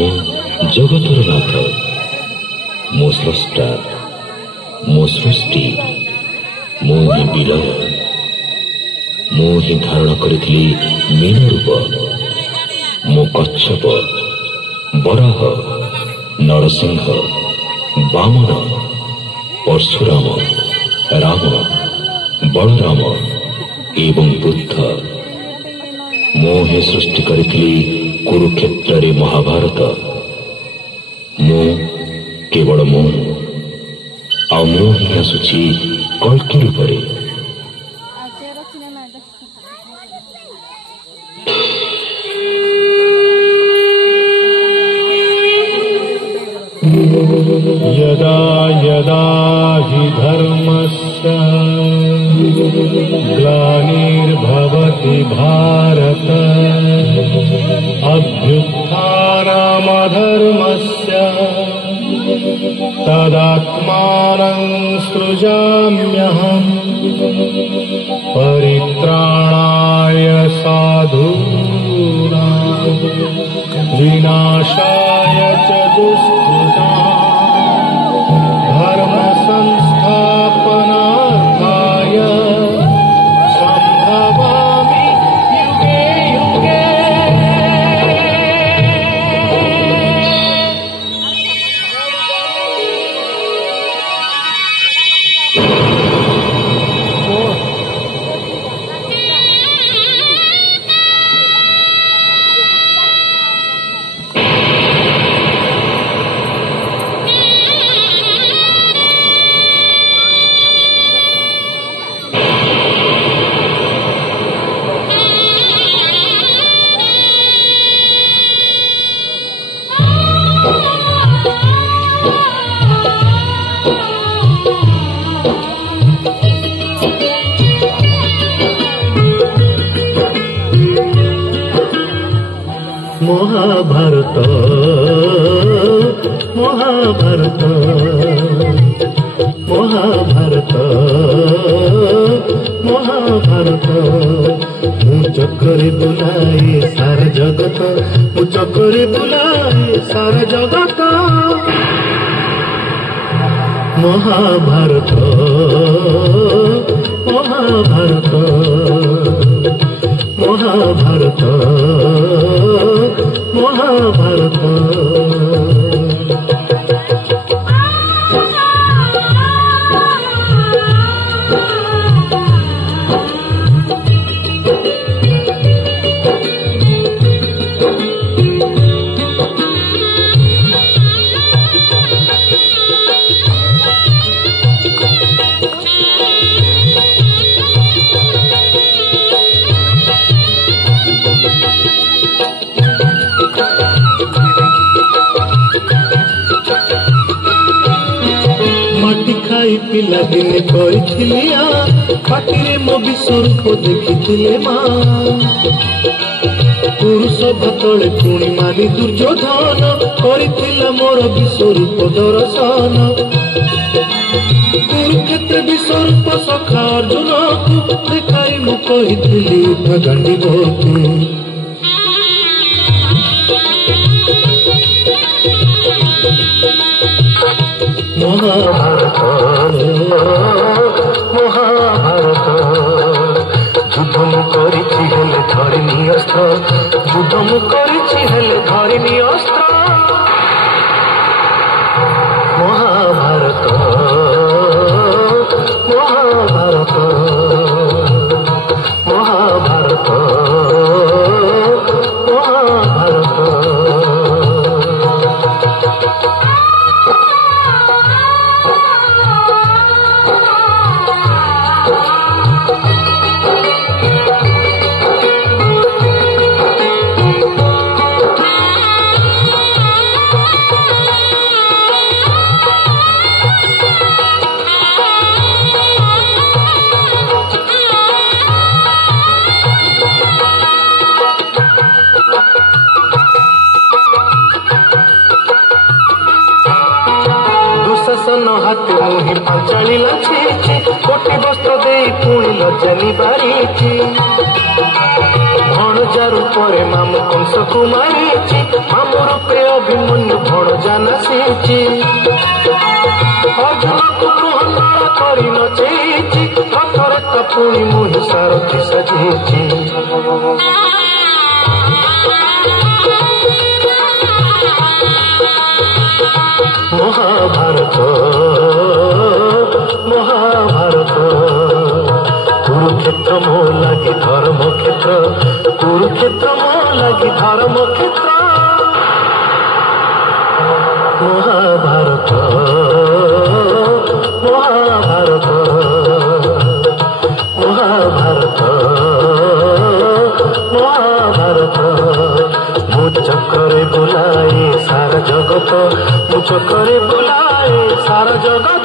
मो जगतर नाथ मो स्रष्टा मो सृष्टि मो ही विलय मो ही धारण करी मीन रूप मो कच्छप बराह नरसिंह वामन परशुराम राम बलराम एवं बुद्ध मो हे सृष्टि करी कुरुक्षेत्र रे महाभारत मो केवल मो आ मो ही आसुची कल्कि रूपरे यदा यदा हि धर्मस्य ग्लानिर्भवति भारत अभ्युत्थानमधर्मस्य तदात्मानं सृजाम्यहम् परित्राणाय साधूनां विनाशाय च दुष्कृताम् धर्म संस्थापनार्थाय संभवामि युगे युगे। महाभारत महाभारत महाभारत महाभारत मु चक्करे बुलाए सारा जगत मु चक्करे बुलाए सारा जगत महाभारत महाभारत महाभारत महाभारत पिला दिने कहिथिलिया पाटिरे मो विश्वरूप देखिथिले माँ पुरुष भातले पुणी मारी दुर्योधन करिथिला मोर विश्वरूप दर्शन कुरुक्षेत्र विश्वरूप सखा अर्जुन को देखाई मु कहिथिली भगांडी बोतु महाभारत महाभारत युद्ध मु करिछि हेले धरिनी अस्त्र युद्ध मु करिछि हेले धरिनी अस्त्र महाभारत महाभारत महाभारत महाभारत हाथे मुहि पांचाली लछे कोटी वस्त्र दे पुणी लज्जानी बारी भणजा रूपरे मामु कंस को मारी मामु रूपे अभिमन्यु भणजा नाचिची अर्जुनକୁ କୁହନାଳ କରି ନଚେଇଛି ରଥରେ ତ ପୁଣି ମୁହିଁ ସାରଥି ସାଜିଛି ମହାଭାରତ ମହାଭାରତ কুরুক্ষেত্র মো লাগি ধর্মক্ষেত্র কুরুক্ষেত্র মো লাগি ধর্মক্ষেত্র মহাভারত মহাভারত মহাভারত মহাভারত মু চক্রে বুলায়ে সারা জগত মু চক্রে বুলায়ে সারা জগত